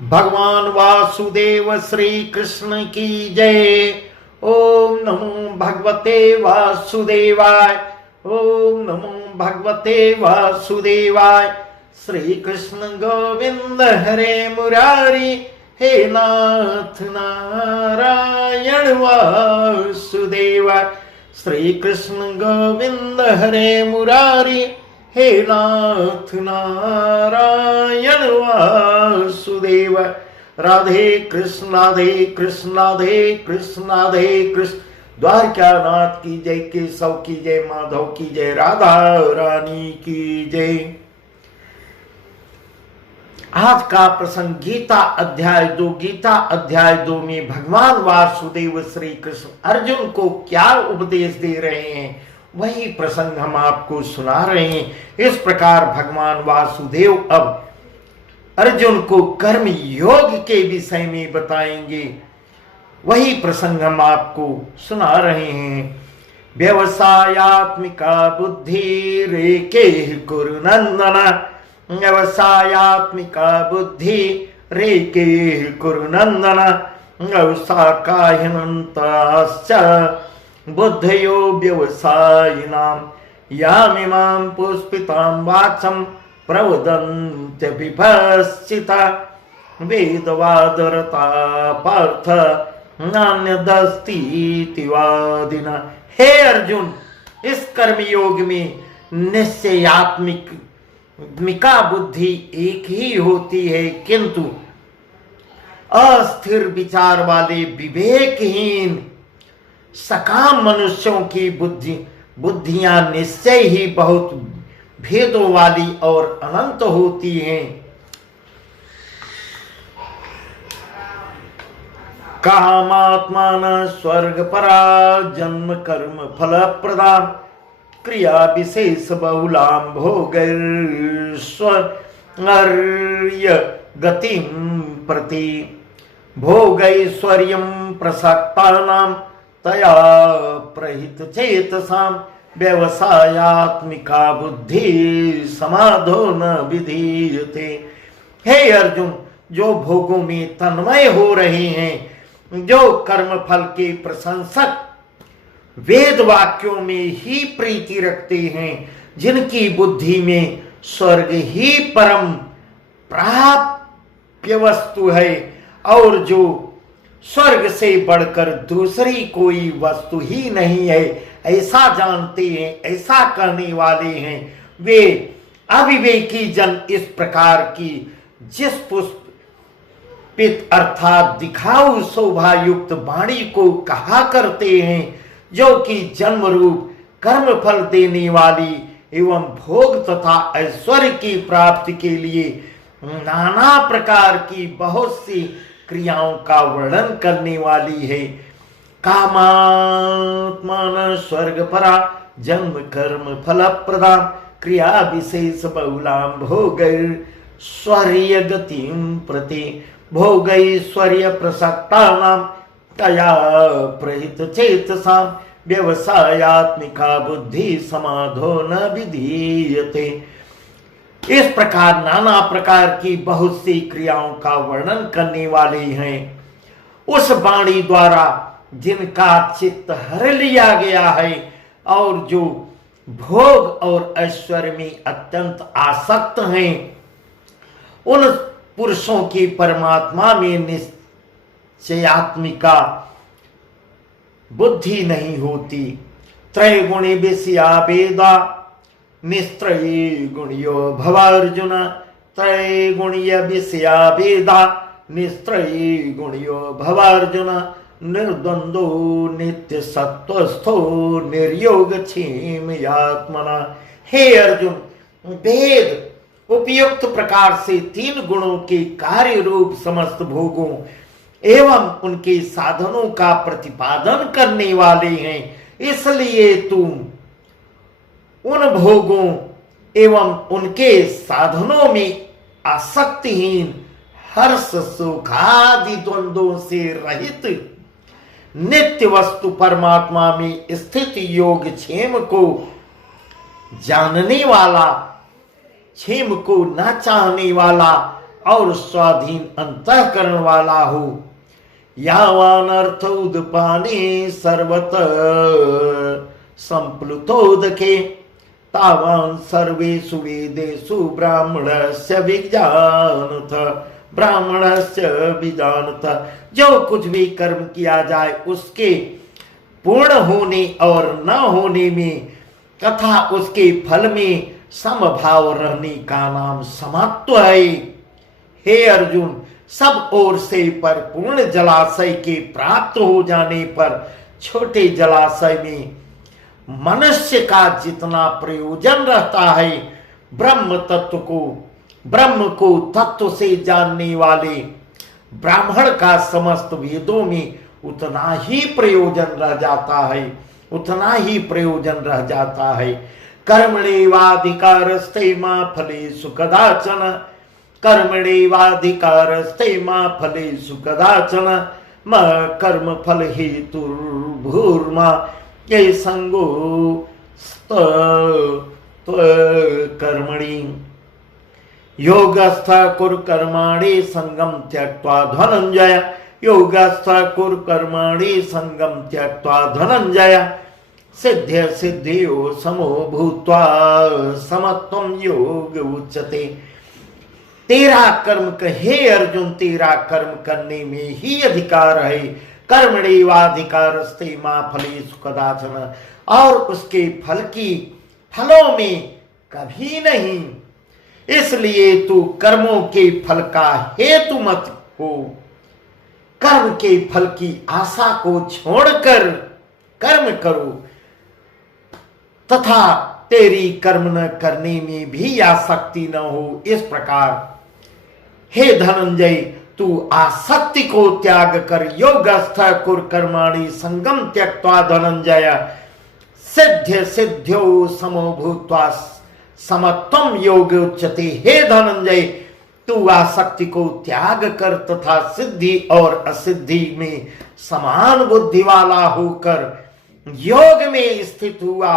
भगवान वासुदेव श्री कृष्ण की जय। ओम नमो भगवते वासुदेवाय। ओम नमो भगवते वासुदेवाय। श्री कृष्ण गोविंद हरे मुरारी, हे नाथ नारायण वासुदेवाय। श्री कृष्ण गोविंद हरे मुरारी, हे नाथ नारायण वासुदेव। राधे कृष्ण राधे कृष्ण राधे कृष्ण राधे कृष्ण। द्वारकानाथ की जय, केशव की जय, माधव की जय, राधा रानी की जय। आज का प्रसंग गीता अध्याय 2। गीता अध्याय 2 में भगवान वासुदेव श्री कृष्ण अर्जुन को क्या उपदेश दे रहे हैं, वही प्रसंग हम आपको सुना रहे हैं। इस प्रकार भगवान वासुदेव अब अर्जुन को कर्म योग के विषय में बताएंगे, वही प्रसंग हम आपको सुना रहे हैं। व्यवसायात्मिका बुद्धि रेके कुरु नंदन। व्यवसायात्मिका बुद्धि रेके कुरु नंदन। व्यवसायकायनन्ताश्च बुद्धयो व्यवसायिनां यामिमां पुष्पितां वाचं प्रवदन्त्य विपश्चिता वेदवादरता पार्थ नान्यदस्तीति वादिना। हे अर्जुन, इस कर्मयोग में निश्चयात्मिका बुद्धि एक ही होती है, किंतु अस्थिर विचार वाले विवेकहीन सकाम मनुष्यों की बुद्धियां निश्चय ही बहुत भेदों वाली और अनंत होती हैं। कामात्मान स्वर्ग परा जन्म कर्म फल प्रदा क्रिया विशेष बहुलां भोगैश्वर्य गतिं प्रति भोगैश्वर्यं प्रसक्तानां तया प्रहित चेतसां व्यवसायात्मिका बुद्धि समाधो न विधीयते। हे अर्जुन, जो भोगों में तन्मय हो रहे हैं, जो कर्म फल के प्रशंसक वेद वाक्यों में ही प्रीति रखते हैं, जिनकी बुद्धि में स्वर्ग ही परम प्राप्य वस्तु है और जो स्वर्ग से बढ़कर दूसरी कोई वस्तु ही नहीं है, ऐसा जानते हैं, ऐसा करने वाले हैं, वे अविवेकी जन इस प्रकार की जिस पुष्पित अर्थात दिखाऊ शोभा युक्त वाणी को कहा करते हैं, जो कि जन्म रूप कर्म फल देने वाली एवं भोग तथा ऐश्वर्य की प्राप्ति के लिए नाना प्रकार की बहुत सी क्रियाओं का वर्णन करने वाली है। कामात्मान स्वर्ग परा जन्म कर्म फल प्रदा क्रिया विशेष बहुलां भोगैश्वर्य गतिं प्रति भोगैश्वर्य प्रसक्तानां तया प्रहित चेतसां व्यवसायात्मिका बुद्धि समाधो न विधीयते। इस प्रकार नाना प्रकार की बहुत सी क्रियाओं का वर्णन करने वाले हैं, उस वाणी द्वारा जिनका चित्त हर लिया गया है और जो भोग और ऐश्वर्य में अत्यंत आसक्त हैं, उन पुरुषों की परमात्मा में निश्चयात्मिका बुद्धि नहीं होती। त्रैगुणी विषया वेदा निस्त्रयी गुणियो भवार्जुन। त्रैगुणीय विषया वेदा निस्त्रयी गुणियो भवार्जुन। निर्द्वंदो नित्य सत्वस्थो निर्योग क्षेमयात्मना। हे अर्जुन, वेद उपयुक्त प्रकार से 3 गुणों के कार्य रूप समस्त भोगों एवं उनके साधनों का प्रतिपादन करने वाले हैं, इसलिए तुम उन भोगों एवं उनके साधनों में आसक्तिहीन हर्ष सुखादि द्वंद्वों से रहित नित्य वस्तु परमात्मा में स्थित योग क्षेम को जानने वाला, क्षेम को न चाहने वाला और स्वाधीन अंतःकरण वाला हो। यावान अर्थ उदपाने सर्वत संप्लुतोदके तावान सर्वेषु वेदेषु ब्राह्मणस्य विज्ञानथ ब्राह्मणस्य विज्ञानथ। जो कुछ भी कर्म किया जाए उसके पूर्ण होने और न होने में तथा उसके फल में समभाव रहने का नाम समत्व है। हे अर्जुन, सब ओर से परिपूर्ण जलाशय के प्राप्त हो जाने पर छोटे जलाशय में मनुष्य का जितना प्रयोजन रहता है, ब्रह्म को तत्व से जानने वाले ब्राह्मण का समस्त वेदों में उतना ही प्रयोजन रह जाता है, उतना ही प्रयोजन रह जाता है। कर्मणेवाधिकारस्ते मा फलेषु कदाचन कर्मणेवाधिकारस्ते मा फलेषु कदाचन मा कर्म फल हेतुर्भूर्मा ये संगो कर्मणि योगस्थ कुरु कर्माणि संगम त्यक्त्वा धनंजय योगस्थ कुरु कर्माणि संगम त्यक्त्वा धनंजय सिद्ध्य सिद्धियो समो भूत्वा समत्वं योग उच्यते। तेरा कर्म हे अर्जुन, तेरा कर्म करने में ही अधिकार है। कर्मणेवाधिकारस्ते मा फलेषु कदाचन, और उसके फलों में कभी नहीं। इसलिए तू कर्मों के फल का हेतु मत हो। कर्म के फल की आशा को छोड़कर कर्म करो तथा तेरी कर्म न करने में भी आसक्ति न हो। इस प्रकार हे धनंजय, तू आसक्ति को त्याग कर योगस्थ कुरु कर्माणि संगम त्यक्त्वा धनंजय सिद्ध्य सिद्ध्यो समो भूत्वा समत्वं योग उच्यते। हे धनंजय, तू आसक्ति को त्याग कर तथा सिद्धि और असिद्धि में समान बुद्धि वाला होकर योग में स्थित हुआ।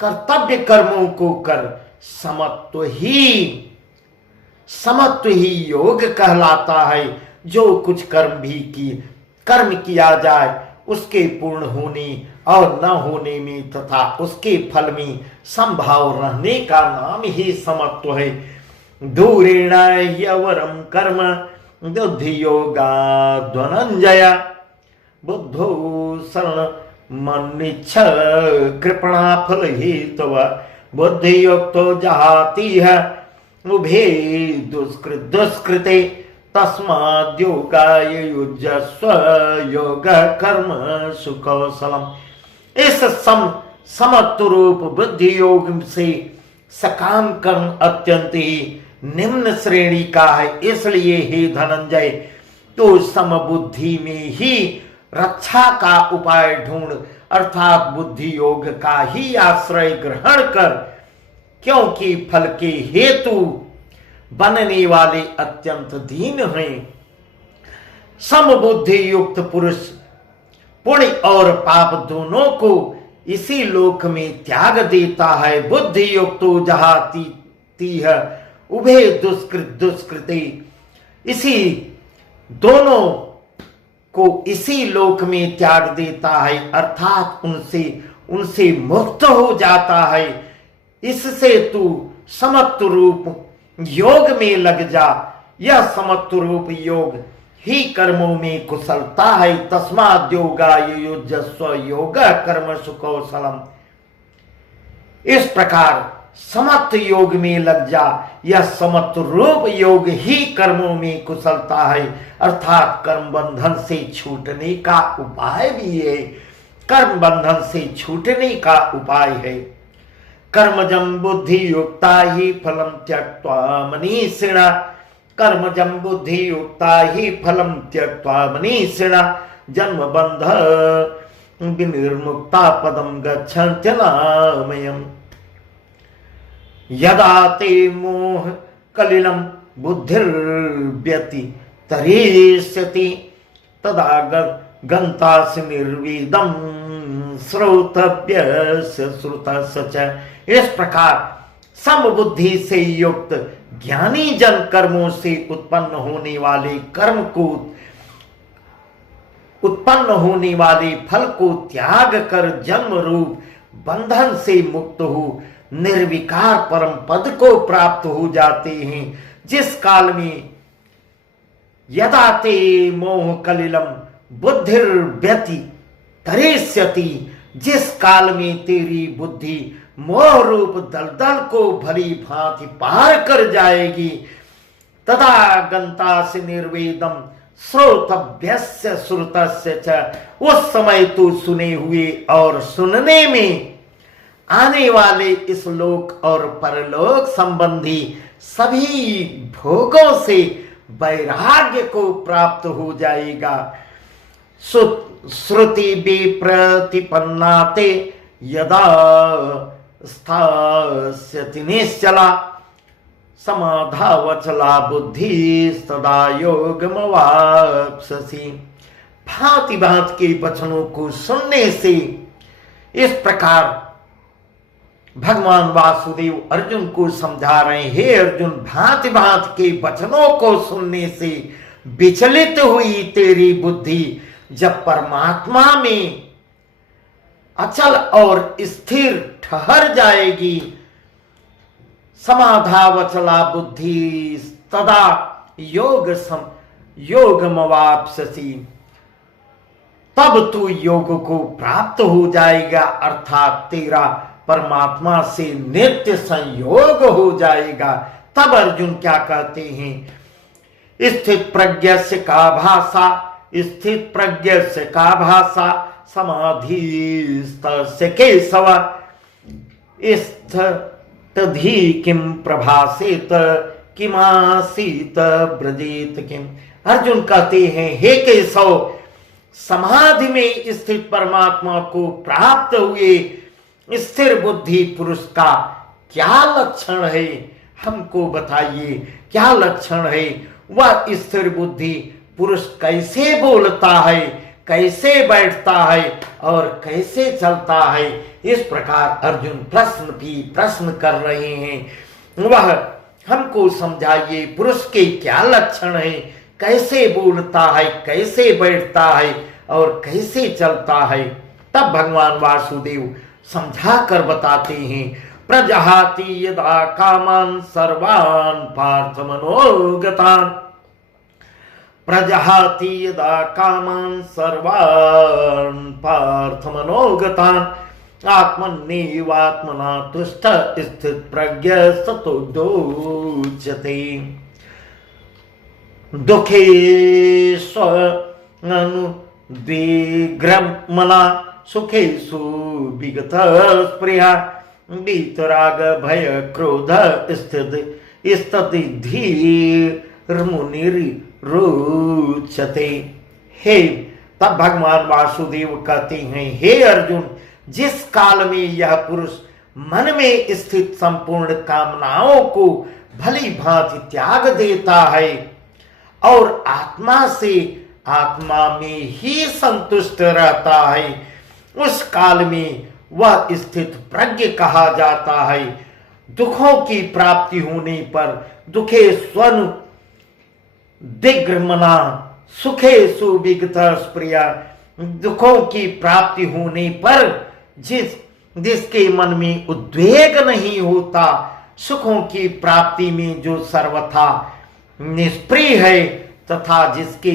कर्तव्य कर्मों को कर, समत्व ही योग कहलाता है। जो कुछ कर्म किया जाए उसके पूर्ण होने और न होने में तथा उसके फल में संभाव रहने का नाम ही समत्व है। दूरेण ह्यवरम कर्म बुद्धि योगा धनंजय बुद्धो शरण मन्निच्छ कृपणा फल हेतव बुद्धि युक्तो जहाति है उभे दुष्कृते तस्माद् योगाय युज्यस्व योग कर्म सुकौशलम। इस समत्व रूप बुद्धि योग से सकाम कर्म अत्यंत ही निम्न श्रेणी का है। इसलिए हे धनंजय, तो समबुद्धि में ही रक्षा का उपाय ढूंढ, अर्थात बुद्धि योग का ही आश्रय ग्रहण कर, क्योंकि फल के हेतु बनने वाले अत्यंत दीन हैं। समबुद्धि युक्त पुरुष पुण्य और पाप दोनों को इसी लोक में त्याग देता है। बुद्धि युक्तो जहाति है उभे दुष्कृते, इसी दोनों को इसी लोक में त्याग देता है, अर्थात उनसे मुक्त हो जाता है। इससे तू समत्व रूप योग में लग जा। यह समत्व रूप योग ही कर्मों में कुशलता है। तस्माद् योगाय युज्यस्व योग कर्म सुकौशलम। इस प्रकार समत्व योग में लग जा। यह समत्व रूप योग ही कर्मों में कुशलता है, अर्थात कर्म बंधन से छूटने का उपाय भी है। कर्म बंधन से छूटने का उपाय है। कर्मजं बुद्धि युक्ता ही फलम त्यक्त्वा मनीषिणा कर्मजं बुद्धि युक्ता ही फलम त्यक्त्वा मनीषिणा जन्म बंध विनिर्मुक्ता पदम गच्छन्त्यनामयम्। यदा ते मोह कलिलं बुद्धिर्व्यति तरेष्यति तदा गन्तासि निर्वेदं श्रोतव्यस्य श्रुतस्य च। इस प्रकार समबुद्धि से युक्त ज्ञानी जन कर्मों से उत्पन्न होने वाले फल को त्याग कर जन्म रूप बंधन से मुक्त हो निर्विकार परम पद को प्राप्त हो जाते हैं। जिस काल में यदा ते मोह कलिलम बुद्धिर्व्यति तरेष्यति, जिस काल में तेरी बुद्धि मोह रूप दलदल को भली भांति पार कर जाएगी, तदा गंतासि निर्वेदम श्रोतव्यस्य श्रुतस्य च, उस समय तू सुने हुए और सुनने में आने वाले इस लोक और परलोक संबंधी सभी भोगों से वैराग्य को प्राप्त हो जाएगा। श्रुति विप्रतिपन्नाते यदा स्थास्यति निश्चला, समाधावचला बुद्धि सदा योगमवाप्स्यसि। भांति भांति के वचनों को सुनने से, इस प्रकार भगवान वासुदेव अर्जुन को समझा रहे हैं, हे अर्जुन, भांति भांति के वचनों को सुनने से विचलित हुई तेरी बुद्धि जब परमात्मा में अचल और स्थिर ठहर जाएगी, समाधावचला बुद्धि तदा योगमवाप्स्यसि, तब तू योग को प्राप्त हो जाएगा, अर्थात तेरा परमात्मा से नित्य संयोग हो जाएगा। तब अर्जुन क्या कहते हैं, स्थित प्रज्ञस्य का भाषा, स्थित प्रज्ञस्य का भाषा समाधिस्तस्य केशव, तधी किम प्रभासेत किमासीत ब्रजेत किम। अर्जुन कहते हैं, हे केशव, समाधि में स्थित परमात्मा को प्राप्त हुए स्थिर बुद्धि पुरुष का क्या लक्षण है, हमको बताइए क्या लक्षण है। वह स्थिर बुद्धि पुरुष कैसे बोलता है, कैसे बैठता है और कैसे चलता है। इस प्रकार अर्जुन प्रश्न कर रहे हैं। वह हमको समझाइए पुरुष के क्या लक्षण है, कैसे बोलता है, कैसे बैठता है और कैसे चलता है। तब भगवान वासुदेव समझा कर बताते हैं, प्रजहाति यदा कामान सर्वान् पार्थ मनोगतान्, प्रजहाति यदा कामान सर्वान् पार्थ मनोगतान्, आत्मन्नेवात्मना तुष्ट स्थित प्रज्ञ सतोदोच्यते। दुःखेष्वनुद्विग्नमना सुखेषु विगत स्पृहा, वीतराग भय क्रोध स्थितिर्मुनिरुच्यते। हे, तब भगवान वासुदेव कहते हैं, हे अर्जुन, जिस काल में यह पुरुष मन में स्थित संपूर्ण कामनाओं को भली भांति त्याग देता है और आत्मा में ही संतुष्ट रहता है, उस काल में वह स्थित प्रज्ञ कहा जाता है। दुखों की प्राप्ति होने पर दुखे स्वनु दिग्रमना सुखे सुविगत स्प्रिया, दुखों की प्राप्ति होने पर जिसके मन में उद्वेग नहीं होता, सुखों की प्राप्ति में जो सर्वथा निष्प्रिय है, तथा जिसके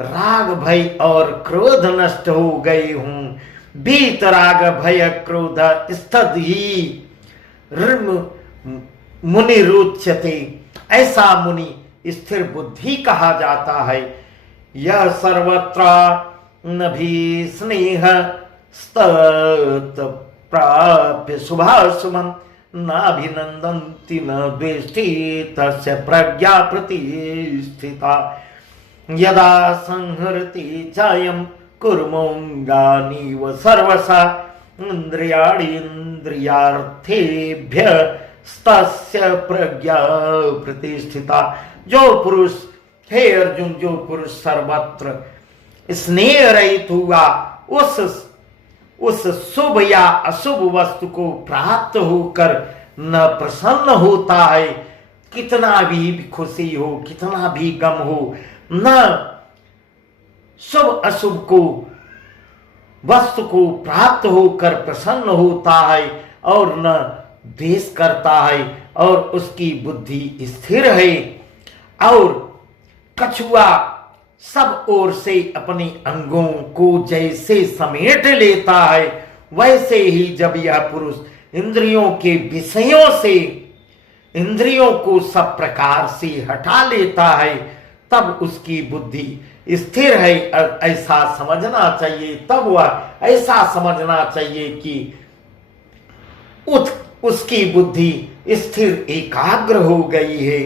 राग भय और क्रोध नष्ट हो गए हों, बीत राग भय क्रोध स्तद्धि मुनि रुच्यते, ऐसा मुनि स्थिर बुद्धि कहा जाता है। यह सर्वत्र नभि स्नेह स्तत प्राप्य शुभाशुभम नाभिनंदन्ति न द्वेष्टि तस्य प्रज्ञा प्रतिष्ठिता, यदा संहरति चायं कुर्मोऽङ्गानीव सर्वसा इन्द्रियार्थेभ्यस्तस्य प्रज्ञा प्रतिष्ठिता। जो पुरुष, हे अर्जुन, जो पुरुष सर्वत्र स्नेह रहित हुआ, उस शुभ या अशुभ वस्तु को प्राप्त होकर न प्रसन्न होता है, कितना भी खुशी हो, कितना भी गम हो, न शुभ अशुभ को वस्तु को प्राप्त होकर प्रसन्न होता है और न द्वेष करता है, और उसकी बुद्धि स्थिर है। और कछुआ सब ओर से अपने अंगों को जैसे समेट लेता है, वैसे ही जब यह पुरुष इंद्रियों के विषयों से इंद्रियों को सब प्रकार से हटा लेता है, तब उसकी बुद्धि स्थिर है। ऐसा समझना चाहिए, तब वह ऐसा समझना चाहिए कि उसकी बुद्धि स्थिर एकाग्र हो गई है।